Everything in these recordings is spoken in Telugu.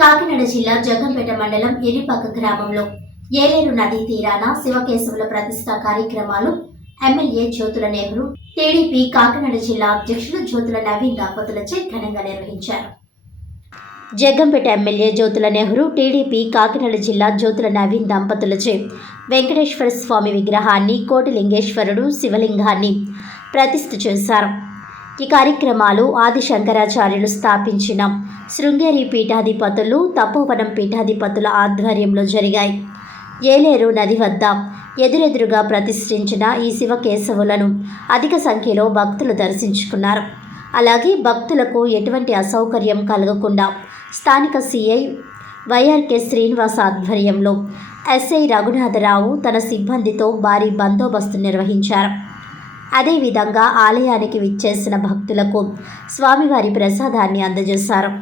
కాకినాడ జిల్లా జగ్గంపేట మండలం ఎరిపాక గ్రామంలో ఏలేరు నదీ తీరాన శివకేశవుల ప్రతిష్ఠా కార్యక్రమాలు ఎమ్మెల్యే జ్యోతుల నెహ్రూ, టీడీపీ కాకినాడ జిల్లా అధ్యక్షులు జ్యోతుల నవీన్ దంపతులచే ఘనంగా నిర్వహించారు. జగ్గంపేట ఎమ్మెల్యే జ్యోతుల నెహ్రూ, టీడీపీ కాకినాడ జిల్లా జ్యోతుల నవీన్ దంపతులచే వెంకటేశ్వర స్వామి విగ్రహాన్ని, కోటిలింగేశ్వరుడు శివలింగాన్ని ప్రతిష్ఠ చేశారు. ఈ కార్యక్రమాలు ఆది శంకరాచార్యులు స్థాపించిన శృంగేరి పీఠాధిపతులు, తపోవనం పీఠాధిపతుల ఆధ్వర్యంలో జరిగాయి. ఏలేరు నది వద్ద ఎదురెదురుగా ప్రతిష్ఠించిన ఈ శివకేశవులను అధిక సంఖ్యలో భక్తులు దర్శించుకున్నారు. అలాగే భక్తులకు ఎటువంటి అసౌకర్యం కలగకుండా స్థానిక సిఐ వైఆర్కే శ్రీనివాస్ ఆధ్వర్యంలో ఎస్ఐ రఘునాథరావు తన సిబ్బందితో భారీ బందోబస్తు నిర్వహించారు. అదేవిధంగా ఆలయానికి విచ్చేసిన భక్తులకు స్వామివారి ప్రసాదాన్ని అందజేశారు.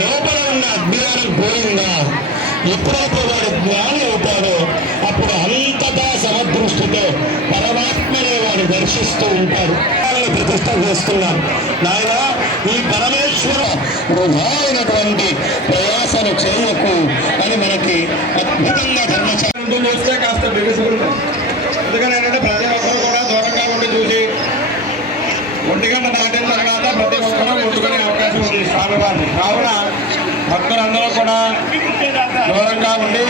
లోపల ఉన్న అజ్ఞానం పోయిందా? ఎప్పుడైతే వాడు జ్ఞాని అవుతాడో అప్పుడు అంతటా సమదృష్టితో పరమాత్మనే వాడు దర్శిస్తూ ఉంటాడు. ప్రతిష్ట చేస్తున్నాం నాయన. ఈ పరమేశ్వర వృధాయినటువంటి ప్రయాసను చేయకు అని మనకి అద్భుతంగా ధర్మచారం చేస్తే కాస్త బిగుసుకుంటాం. ఎందుకని ఏంటంటే ప్రతి ఒక్కరు కూడా దూరంగా ఉండి చూసి 1 గంట దాటిన తర్వాత ప్రతి ఒక్కరూ ముట్టుకునే అవకాశం ఉంది స్వామివారిని. కావున భక్తులందరూ కూడా దూరంగా ఉండి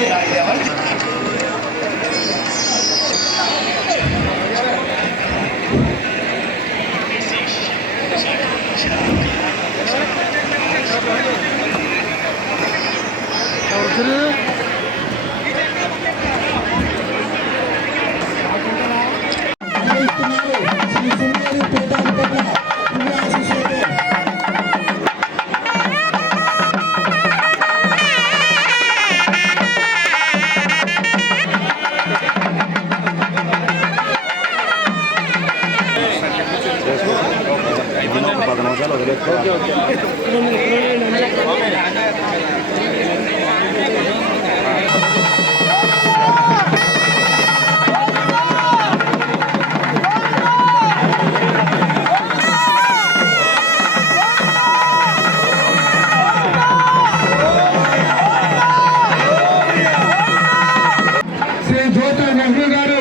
శ్రీ జ్యోతుల నెహ్రూ గారు,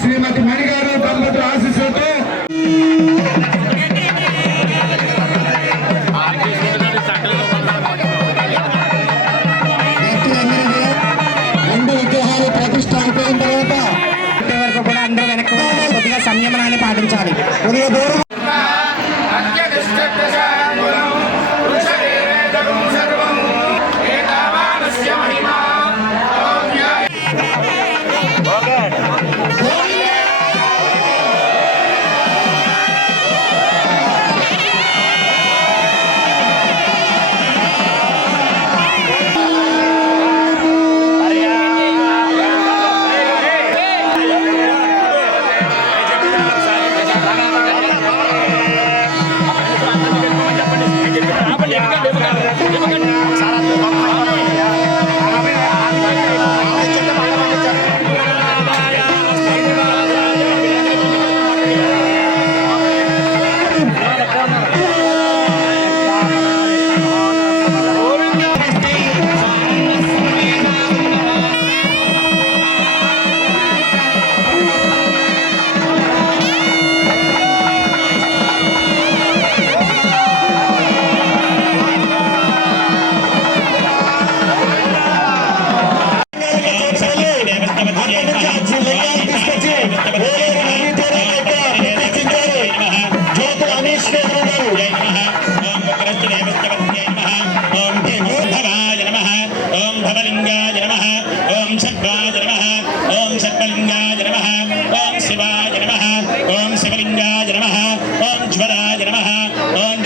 శ్రీమతి మణి గారు దంపతుల ఆశీస్సులతో సంయమనాన్ని పాటించాలి. శివాయ నమః ఓం శివలింగాయ నమః ఓం జ్వరాయ నమః ఓం